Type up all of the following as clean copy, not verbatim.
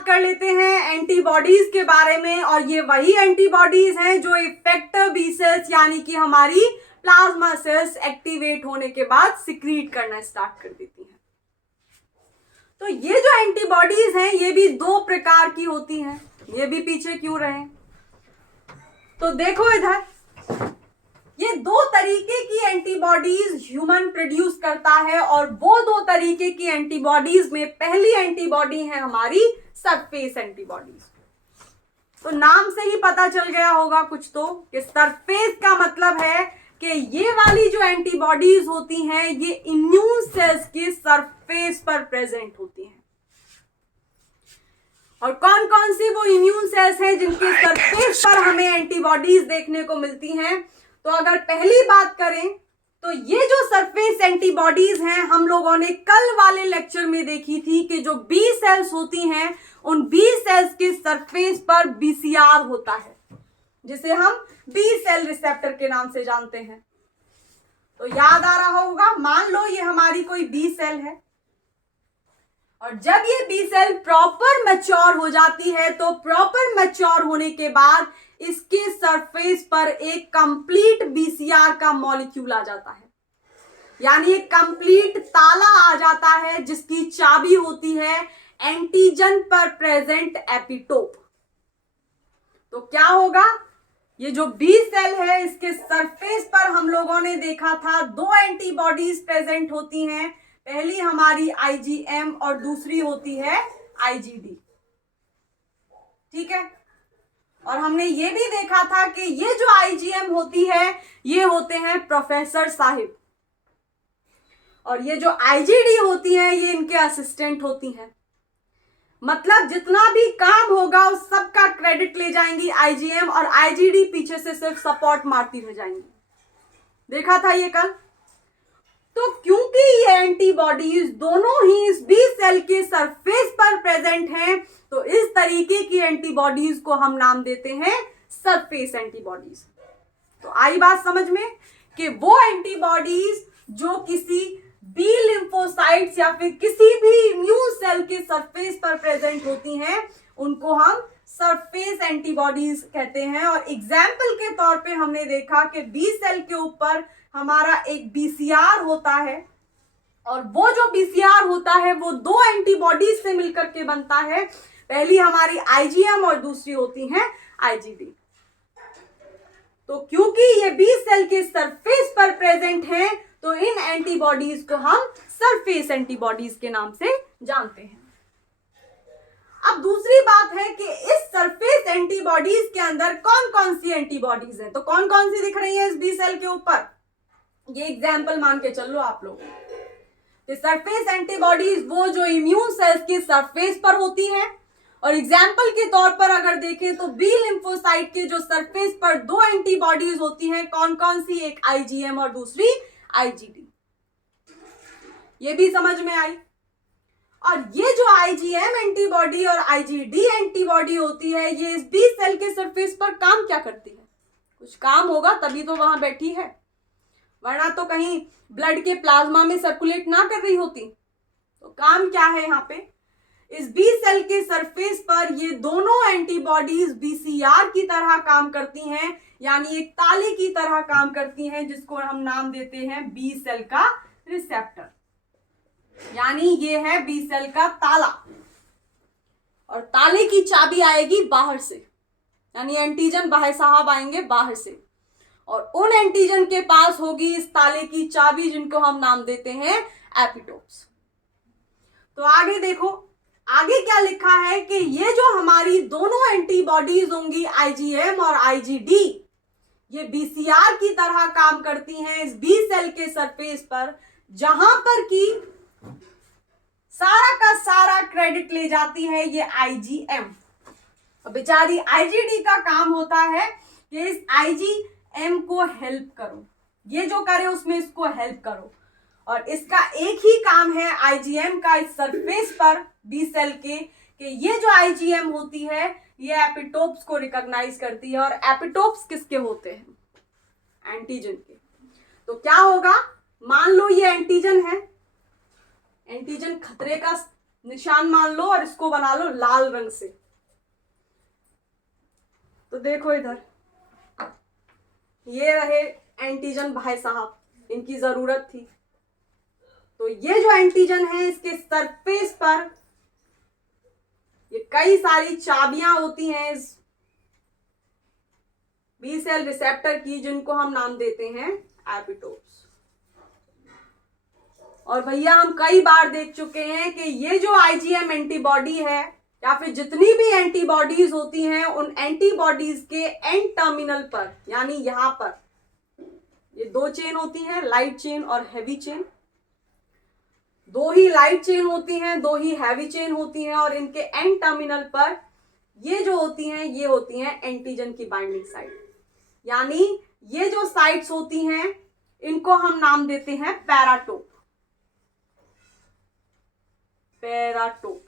बात कर लेते हैं एंटीबॉडीज के बारे में, और ये वही एंटीबॉडीज हैं जो इफेक्टर बी सेल्स यानी कि हमारी प्लाज्मा सेल्स एक्टिवेट होने के बाद सिक्रीट करना स्टार्ट कर देती हैं। तो ये जो एंटीबॉडीज हैं ये भी दो प्रकार की होती हैं। ये भी पीछे क्यों रहे, तो देखो इधर, ये दो तरीके की एंटीबॉडीज ह्यूमन प्रोड्यूस करता है, और वो दो तरीके की एंटीबॉडीज में पहली एंटीबॉडी है हमारी सरफेस एंटीबॉडीज। तो नाम से ही पता चल गया होगा कुछ तो, कि सरफेस का मतलब है कि ये वाली जो एंटीबॉडीज होती हैं ये इम्यून सेल्स के सरफेस पर प्रेजेंट होती हैं। और कौन कौन सी वो इम्यून सेल्स हैं जिनके सरफेस पर हमें एंटीबॉडीज देखने को मिलती हैं? तो अगर पहली बात करें तो ये जो सरफेस एंटीबॉडीज हैं हम लोगों ने कल वाले लेक्चर में देखी थी कि जो बी सेल्स होती हैं उन बी सेल्स के सरफेस पर बीसीआर होता है, जिसे हम बी सेल रिसेप्टर के नाम से जानते हैं। तो याद आ रहा होगा, मान लो ये हमारी कोई बी सेल है, और जब ये बी सेल प्रॉपर मैच्योर हो जाती है तो प्रॉपर मैच्योर होने के बाद इसके सरफेस पर एक कंप्लीट बीसीआर का मॉलिक्यूल आ जाता है, यानी एक कंप्लीट ताला आ जाता है जिसकी चाबी होती है एंटीजन पर प्रेजेंट एपिटोप। तो क्या होगा, ये जो बी सेल है इसके सरफेस पर हम लोगों ने देखा था दो एंटीबॉडीज प्रेजेंट होती हैं, पहली हमारी आईजीएम और दूसरी होती है आईजीडी। ठीक है, और हमने ये भी देखा था कि ये जो आईजीएम होती है ये होते हैं प्रोफेसर साहिब, और ये जो आईजीडी होती है ये इनके असिस्टेंट होती हैं। मतलब जितना भी काम होगा उस सब का क्रेडिट ले जाएंगी आईजीएम, और आईजीडी पीछे से सिर्फ सपोर्ट मारती रह जाएंगी। देखा था ये कल। तो क्योंकि ये एंटीबॉडीज दोनों ही इस बी सेल के सरफेस पर प्रेजेंट हैं, तो इस तरीके की एंटीबॉडीज को हम नाम देते हैं सरफेस एंटीबॉडीज। तो आई बात समझ में कि वो एंटीबॉडीज जो किसी बी लिम्फोसाइट्स या फिर किसी भी इम्यून सेल के सरफेस पर प्रेजेंट होती हैं उनको हम सरफेस एंटीबॉडीज कहते हैं। और एग्जाम्पल के तौर पे हमने देखा कि बी सेल के ऊपर हमारा एक बीसीआर होता है, और वो जो बीसीआर होता है वो दो एंटीबॉडीज से मिलकर के बनता है, पहली हमारी आईजीएम और दूसरी होती है आईजीडी। तो क्योंकि ये बी सेल के सरफेस पर प्रेजेंट हैं तो इन एंटीबॉडीज को हम सरफेस एंटीबॉडीज के नाम से जानते हैं। अब दूसरी बात है कि इस सरफेस एंटीबॉडीज के अंदर कौन कौन सी एंटीबॉडीज हैं। तो कौन कौन सी दिख रही है इस बी सेल के ऊपर, ये एग्जाम्पल मान के चल लो आप लोग। सरफेस एंटीबॉडीज वो जो इम्यून सेल्स के सरफेस पर होती हैं, और एग्जाम्पल के तौर पर अगर देखें तो बी लिम्फोसाइट के जो सरफेस पर दो एंटीबॉडीज होती हैं, कौन कौन सी, एक आईजीएम और दूसरी आईजीडी। ये भी समझ में आई। और ये जो आईजीएम एंटीबॉडी और आईजीडी एंटीबॉडी होती है ये इस बी सेल के सरफेस पर काम क्या करती है? कुछ काम होगा तभी तो वहां बैठी है, वरना तो कहीं ब्लड के प्लाज्मा में सर्कुलेट ना कर रही होती। तो काम क्या है यहाँ पे, इस बी सेल के सरफेस पर ये दोनों एंटीबॉडीज बीसीआर की तरह काम करती हैं, यानी एक ताले की तरह काम करती हैं, जिसको हम नाम देते हैं बी सेल का रिसेप्टर, यानी ये है बी सेल का ताला। और ताले की चाबी आएगी बाहर से, यानी एंटीजन भाई साहब आएंगे बाहर से, और उन एंटीजन के पास होगी इस ताले की चाबी, जिनको हम नाम देते हैं एपिटोप्स। तो आगे देखो, आगे क्या लिखा है कि ये जो हमारी दोनों एंटीबॉडीज होंगी आईजीएम और आईजीडी, ये बीसीआर की तरह काम करती हैं इस बी सेल के सरफेस पर, जहां पर की सारा का सारा क्रेडिट ले जाती है ये आईजीएम। और बेचारी आईजीडी का काम होता है कि इस आईजीएम को हेल्प करो, ये जो करे उसमें इसको हेल्प करो। और इसका एक ही काम है आईजीएम का इस सरफेस पर बी सेल के, कि ये जो आईजीएम होती है ये एपिटोप्स को रिकॉग्नाइज करती है। और एपिटोप्स किसके होते हैं? एंटीजन के। तो क्या होगा, मान लो ये एंटीजन है, एंटीजन खतरे का निशान मान लो और इसको बना लो लाल रंग से। तो देखो इधर, ये रहे एंटीजन भाई साहब, इनकी जरूरत थी। तो ये जो एंटीजन है इसके सरफेस पर ये कई सारी चाबियां होती हैं इस बी सेल रिसेप्टर की, जिनको हम नाम देते हैं एपिटोप्स। और भैया हम कई बार देख चुके हैं कि ये जो आईजीएम एंटीबॉडी है या फिर जितनी भी एंटीबॉडीज होती हैं, उन एंटीबॉडीज के एंड टर्मिनल पर, यानी यहां पर ये दो चेन होती हैं, लाइट चेन और हैवी चेन। दो ही लाइट चेन होती हैं, दो ही हैवी चेन होती हैं, और इनके एंड टर्मिनल पर ये जो होती हैं ये होती हैं एंटीजन की बाइंडिंग साइट। यानी ये जो साइट्स होती हैं इनको हम नाम देते हैं पैराटोप। पैराटोप।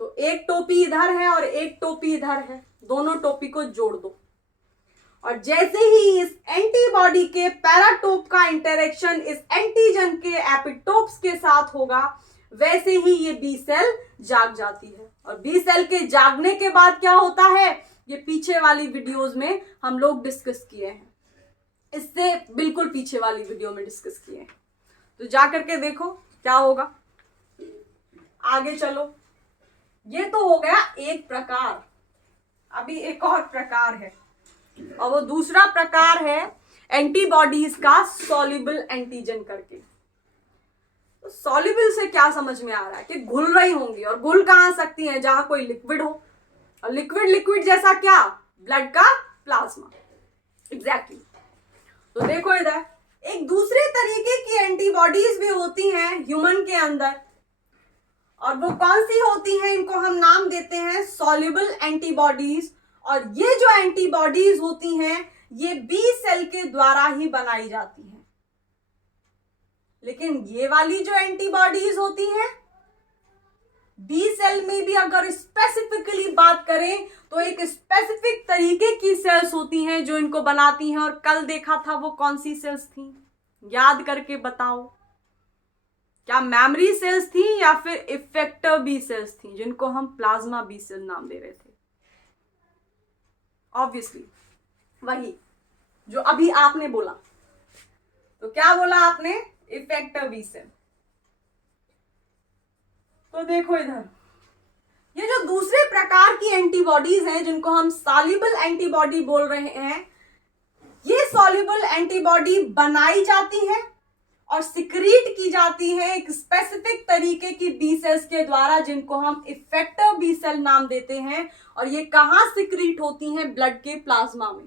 तो एक टोपी इधर है और एक टोपी इधर है, दोनों टोपी को जोड़ दो, और जैसे ही इस एंटीबॉडी के पैराटोप का इंटरेक्शन इस एंटीजन के एपिटोप्स के साथ होगा, वैसे ही ये बी सेल जाग जाती है। और बी सेल के जागने के बाद क्या होता है, ये पीछे वाली वीडियोस में हम लोग डिस्कस किए हैं, इससे बिल्कुल पीछे वाली वीडियो में डिस्कस किए हैं। तो जा करके देखो क्या होगा। आगे चलो, ये तो हो गया एक प्रकार। अभी एक और प्रकार है, और वो दूसरा प्रकार है एंटीबॉडीज का सॉल्युबल एंटीजन करके। तो सॉल्युबल से क्या समझ में आ रहा है कि घुल रही होंगी, और घुल कहां सकती हैं, जहां कोई लिक्विड हो। और लिक्विड लिक्विड जैसा क्या, ब्लड का प्लाज्मा। एग्जैक्टली। तो देखो इधर एक दूसरे तरीके की एंटीबॉडीज भी होती हैं ह्यूमन के अंदर, और वो कौन सी होती हैं, इनको हम नाम देते हैं सॉल्युबल एंटीबॉडीज। और ये जो एंटीबॉडीज होती हैं ये बी सेल के द्वारा ही बनाई जाती हैं। लेकिन ये वाली जो एंटीबॉडीज होती हैं बी सेल में भी अगर स्पेसिफिकली बात करें तो एक स्पेसिफिक तरीके की सेल्स होती हैं जो इनको बनाती हैं। और कल देखा था वो कौन सी सेल्स थी, याद करके बताओ। क्या मेमोरी सेल्स थी या फिर इफेक्टर बी सेल्स थी, जिनको हम प्लाज्मा बी सेल नाम दे रहे थे। ऑब्वियसली वही जो अभी आपने बोला। तो क्या बोला आपने, इफेक्टर बी सेल। तो देखो इधर, ये जो दूसरे प्रकार की एंटीबॉडीज हैं जिनको हम सॉल्युबल एंटीबॉडी बोल रहे हैं, ये सॉल्युबल एंटीबॉडी बनाई जाती है और सिक्रीट की जाती है एक स्पेसिफिक तरीके की बी सेल्स के द्वारा, जिनको हम इफेक्टर बी सेल नाम देते हैं। और ये कहां सिक्रीट होती हैं, ब्लड के प्लाज्मा में,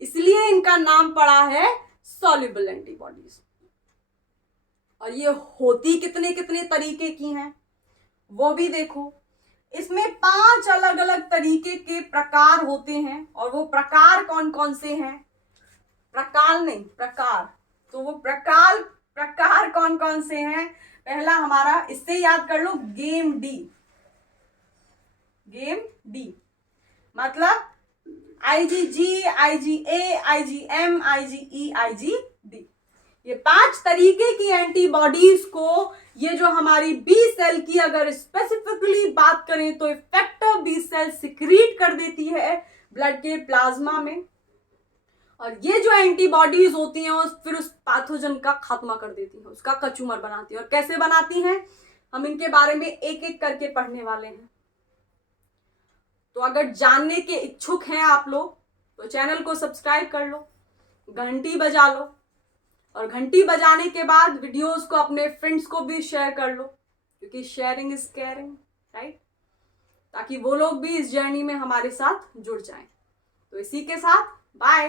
इसलिए इनका नाम पड़ा है सॉल्युबल एंटीबॉडीज। और ये होती कितने कितने तरीके की हैं वो भी देखो। इसमें 5 अलग अलग तरीके के प्रकार होते हैं, और वो प्रकार कौन कौन से हैं, प्रकार नहीं प्रकार। तो वो प्रकार कौन कौन से हैं, पहला हमारा, इससे याद कर लो, गेम डी। गेम डी मतलब IgG, IgA, IgM, IgE, IgD. ये 5 तरीके की एंटीबॉडीज को ये जो हमारी बी सेल की अगर स्पेसिफिकली बात करें तो इफेक्टर बी सेल सिक्रीट कर देती है ब्लड के प्लाज्मा में। और ये जो एंटीबॉडीज होती हैं फिर उस पैथोजन का खात्मा कर देती हैं, उसका कचूमर बनाती हैं। और कैसे बनाती हैं, हम इनके बारे में एक एक करके पढ़ने वाले हैं। तो अगर जानने के इच्छुक हैं आप लोग तो चैनल को सब्सक्राइब कर लो, घंटी बजा लो, और घंटी बजाने के बाद वीडियोस को अपने फ्रेंड्स को भी शेयर कर लो, क्योंकि शेयरिंग इज केयरिंग, राइट, ताकि वो लोग भी इस जर्नी में हमारे साथ जुड़ जाएं। तो इसी के साथ बाय।